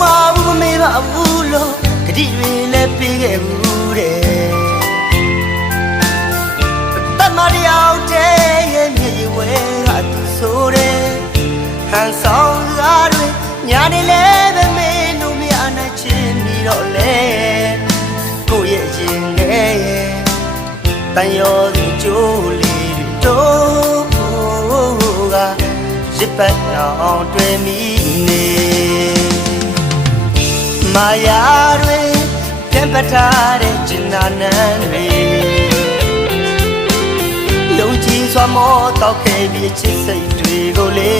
မာဘူးမမေ့ပါဘူးလို့ဂတိတွေလည်းပေးခဲ့ဘူးတဲ့တတ်မတရားတဲ့ရဲ့မြေဝဲကသူဆိုတဲ့ဟန်ဆောင်စကားတွေညာနေလဲပဲမေးလို့မရနိုင်ချင်ပြီးတော့လေကိုယ့်ရဲ့ရင်ထဲရဲ့တန်ရောသူကြိုးလေးတွေတော့ကရစ်ပတ်အောင်တွေ့မိနေမာယာတွေပြန်ပထားတဲ့ကျင်နာနန်းတွေယုံကြည်စွာမောတောက်ခဲ့ပြီးချစ်စိတ်တွေကိုလေ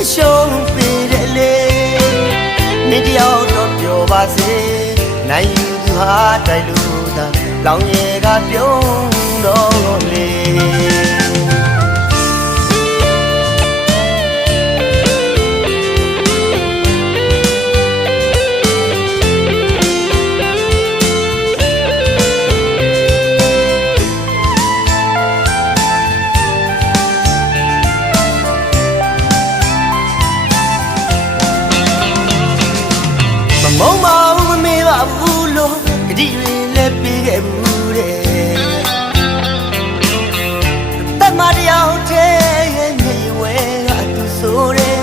အရှုံးပေးတယ်လေနေတယောက်တော့ပြောပါစေနိုင်ယူသူဟာတိုက်လို့သာလောင်ရဲကပြုံးတော့လေမုံမဘူးမမေ့ပါဘူးလို့ဂတိတွေလည်းပေးခဲ့ဘူးတဲ့တတ်မတရားတဲ့ရဲ့မြေဝဲကသူဆိုတဲ့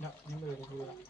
No, no me lo recuerdo.